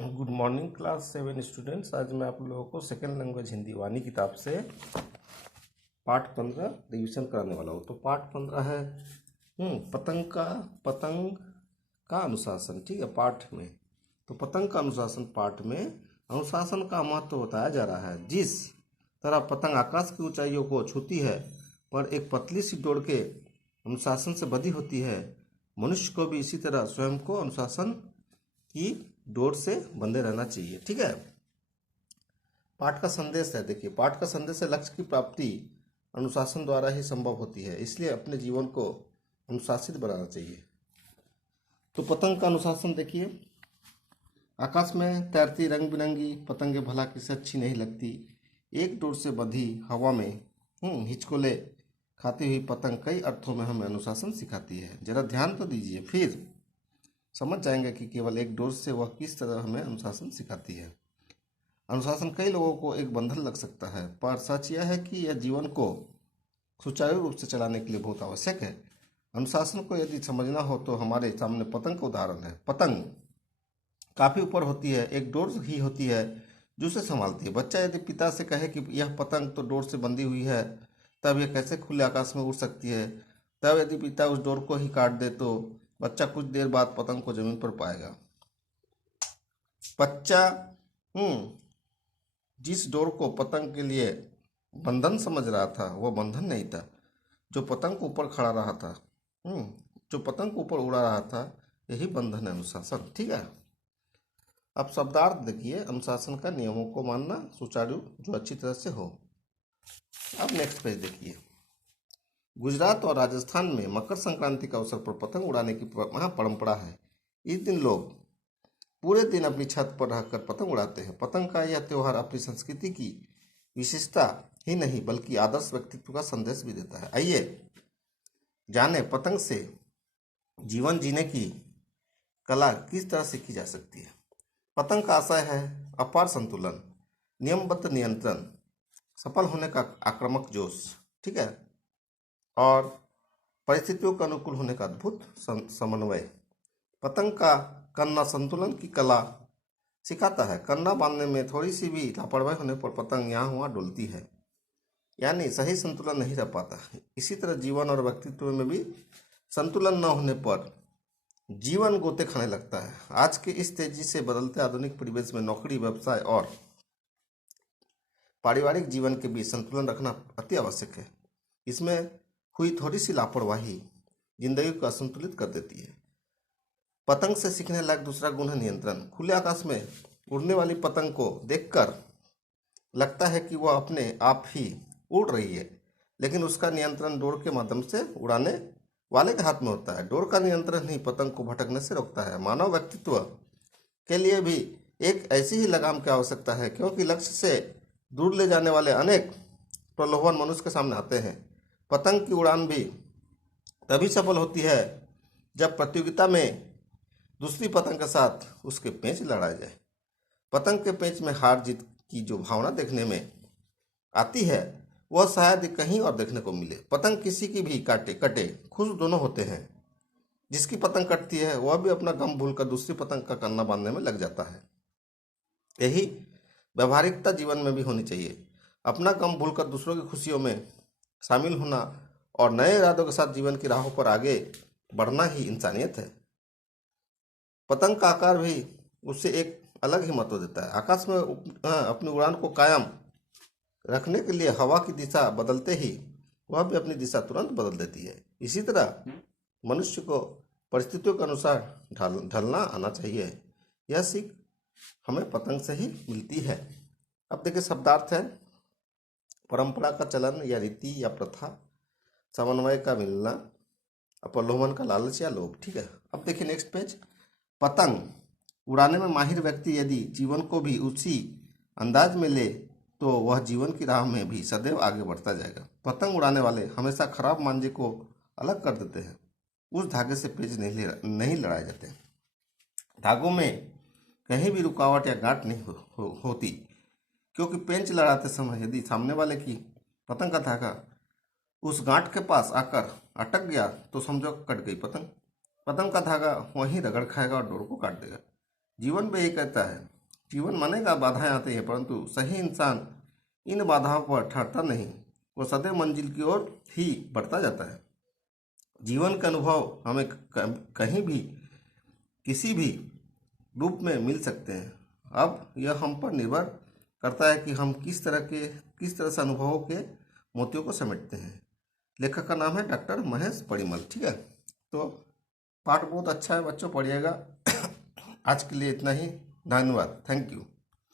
Good morning class 7 students. आज मैं आप लोगों को सेकेंड लैंग्वेज हिंदी वाणी किताब से पाठ 15 रिवीजन कराने वाला हूँ। तो पाठ 15 है पतंग का अनुशासन। ठीक है, पाठ में तो पतंग का अनुशासन पाठ में अनुशासन का महत्व बताया जा रहा है। जिस तरह पतंग आकाश की ऊंचाइयों को छूती है पर एक पतली सी डोर के अनुशासन से बंधी होती है, मनुष्य को भी इसी तरह स्वयं को अनुशासन की डोर से बंधे रहना चाहिए। ठीक है, पाठ का संदेश है। देखिए, पाठ का संदेश है लक्ष्य की प्राप्ति अनुशासन द्वारा ही संभव होती है, इसलिए अपने जीवन को अनुशासित बनाना चाहिए। तो पतंग का अनुशासन देखिए, आकाश में तैरती रंग बिरंगी पतंगे भला किसे अच्छी नहीं लगती। एक डोर से बंधी हवा में हिचकोले खाती हुई पतंग कई अर्थों में हमें अनुशासन सिखाती है। जरा ध्यान तो दीजिए, फिर समझ जाएंगे कि केवल एक डोर से वह किस तरह हमें अनुशासन सिखाती है। अनुशासन कई लोगों को एक बंधन लग सकता है, पर सच यह है कि यह जीवन को सुचारू रूप से चलाने के लिए बहुत आवश्यक है। अनुशासन को यदि समझना हो तो हमारे सामने पतंग का उदाहरण है। पतंग काफी ऊपर होती है, एक डोर ही होती है जो उसे संभालती है। बच्चा यदि पिता से कहे कि यह पतंग तो डोर से बंधी हुई है, तब यह कैसे खुले आकाश में उड़ सकती है। तब यदि पिता उस डोर को ही काट दे तो बच्चा कुछ देर बाद पतंग को जमीन पर पाएगा। बच्चा जिस डोर को पतंग के लिए बंधन समझ रहा था वह बंधन नहीं था, जो पतंग को ऊपर खड़ा रहा था, जो पतंग को ऊपर उड़ा रहा था, यही बंधन है अनुशासन। ठीक है, अब शब्दार्थ देखिए। अनुशासन का नियमों को मानना, सुचारू, जो अच्छी तरह से हो। अब नेक्स्ट पेज देखिए। गुजरात और राजस्थान में मकर संक्रांति के अवसर पर पतंग उड़ाने की वहाँ परंपरा है। इस दिन लोग पूरे दिन अपनी छत पर रहकर पतंग उड़ाते हैं। पतंग का यह त्यौहार अपनी संस्कृति की विशेषता ही नहीं बल्कि आदर्श व्यक्तित्व का संदेश भी देता है। आइए जाने पतंग से जीवन जीने की कला किस तरह सीखी जा सकती है। पतंग का आशय है अपार संतुलन, नियमबद्ध नियंत्रण, सफल होने का आक्रामक जोश, ठीक है, और परिस्थितियों के अनुकूल होने का अद्भुत समन्वय। पतंग का कन्ना संतुलन की कला सिखाता है। कन्ना बांधने में थोड़ी सी भी लापरवाही होने पर पतंग यहाँ वहाँ डोलती है, यानी सही संतुलन नहीं रह पाता। इसी तरह जीवन और व्यक्तित्व में भी संतुलन न होने पर जीवन गोते खाने लगता है। आज के इस तेजी से बदलते आधुनिक परिवेश में नौकरी, व्यवसाय और पारिवारिक जीवन के बीच संतुलन रखना अति आवश्यक है। इसमें हुई थोड़ी सी लापरवाही जिंदगी को असंतुलित कर देती है। पतंग से सीखने लायक दूसरा गुण है नियंत्रण। खुले आकाश में उड़ने वाली पतंग को देखकर लगता है कि वह अपने आप ही उड़ रही है, लेकिन उसका नियंत्रण डोर के माध्यम से उड़ाने वाले के हाथ में होता है। डोर का नियंत्रण ही पतंग को भटकने से रोकता है। मानव व्यक्तित्व के लिए भी एक ऐसी ही लगाम की आवश्यकता है, क्योंकि लक्ष्य से दूर ले जाने वाले अनेक प्रलोभन मनुष्य के सामने आते हैं। पतंग की उड़ान भी तभी सफल होती है जब प्रतियोगिता में दूसरी पतंग के साथ उसके पेंच लड़ाए जाए। पतंग के पेंच में हार जीत की जो भावना देखने में आती है वह शायद कहीं और देखने को मिले। पतंग किसी की भी काटे कटे खुश दोनों होते हैं। जिसकी पतंग कटती है वह भी अपना गम भूलकर दूसरी पतंग का कन्ना बांधने में लग जाता है। यही व्यवहारिकता जीवन में भी होनी चाहिए। अपना गम भूलकर दूसरों की खुशियों में शामिल होना और नए इरादों के साथ जीवन की राहों पर आगे बढ़ना ही इंसानियत है। पतंग का आकार भी उससे एक अलग ही महत्व देता है। आकाश में अपनी उड़ान को कायम रखने के लिए हवा की दिशा बदलते ही वह भी अपनी दिशा तुरंत बदल देती है। इसी तरह मनुष्य को परिस्थितियों के अनुसार ढलना आना चाहिए। यह सीख हमें पतंग से ही मिलती है। अब देखिए शब्दार्थ है परंपरा का चलन या रीति या प्रथा, समन्वय का मिलना, प्रलोभन का लालच या लोभ। ठीक है, अब देखिए नेक्स्ट पेज। पतंग उड़ाने में माहिर व्यक्ति यदि जीवन को भी उसी अंदाज में ले तो वह जीवन की राह में भी सदैव आगे बढ़ता जाएगा। पतंग उड़ाने वाले हमेशा खराब मांझे को अलग कर देते हैं। उस धागे से पेच नहीं लड़ाए जाते। धागों में कहीं भी रुकावट या गांठ नहीं होती, क्योंकि पेंच लड़ाते समय यदि सामने वाले की पतंग का धागा उस गांठ के पास आकर अटक गया तो समझो कट गई पतंग। पतंग का धागा वहीं रगड़ खाएगा और डोर को काट देगा। जीवन में यही कहता है, जीवन मानेगा बाधाएं आती हैं, परंतु सही इंसान इन बाधाओं पर ठहरता नहीं, वो सदैव मंजिल की ओर ही बढ़ता जाता है। जीवन का अनुभव हमें कहीं भी किसी भी रूप में मिल सकते हैं। अब यह हम पर निर्भर करता है कि हम किस तरह से अनुभवों के मोतियों को समेटते हैं। लेखक का नाम है डॉक्टर महेश परिमल। ठीक है, तो पाठ बहुत अच्छा है, बच्चों पढ़िएगा। आज के लिए इतना ही। धन्यवाद। Thank you.